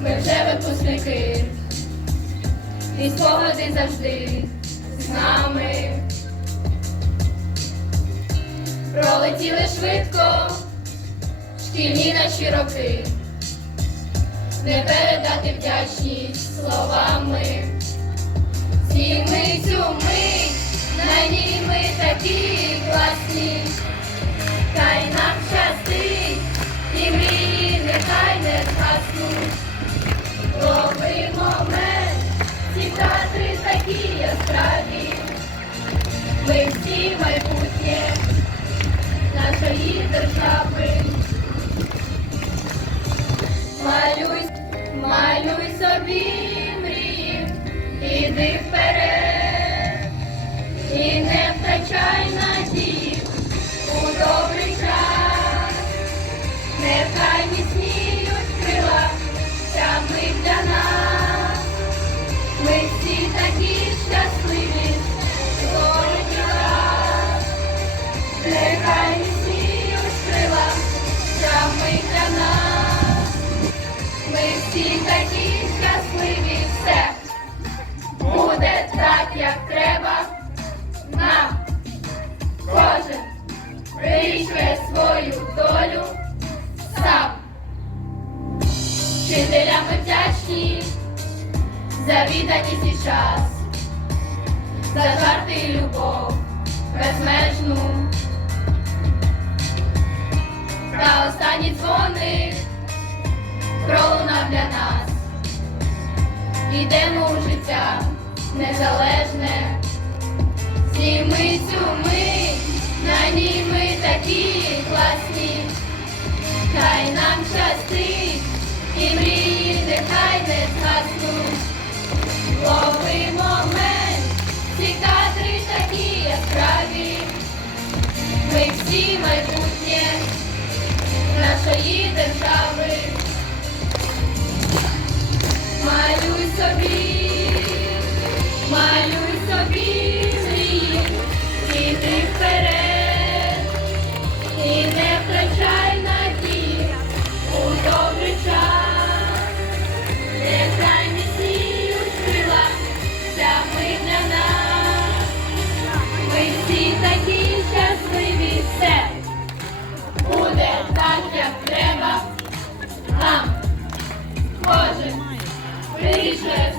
ми вже випускники, і спогади завжди з нами. Пролетіли швидко шкільні наші роки, не передати вдячність словами. Зніми цю мить, на ній ми такі класні, хай нам малюй собі мрії, іди вперед, Вчителям ми вдячні за відданість і час, за жарти і любов безмежну. Та останній дзвоник пролунав для нас. Йдемо у життя незалежне. Ми всі майбутнє нашої держави. Як треба. Нам кожен вирішує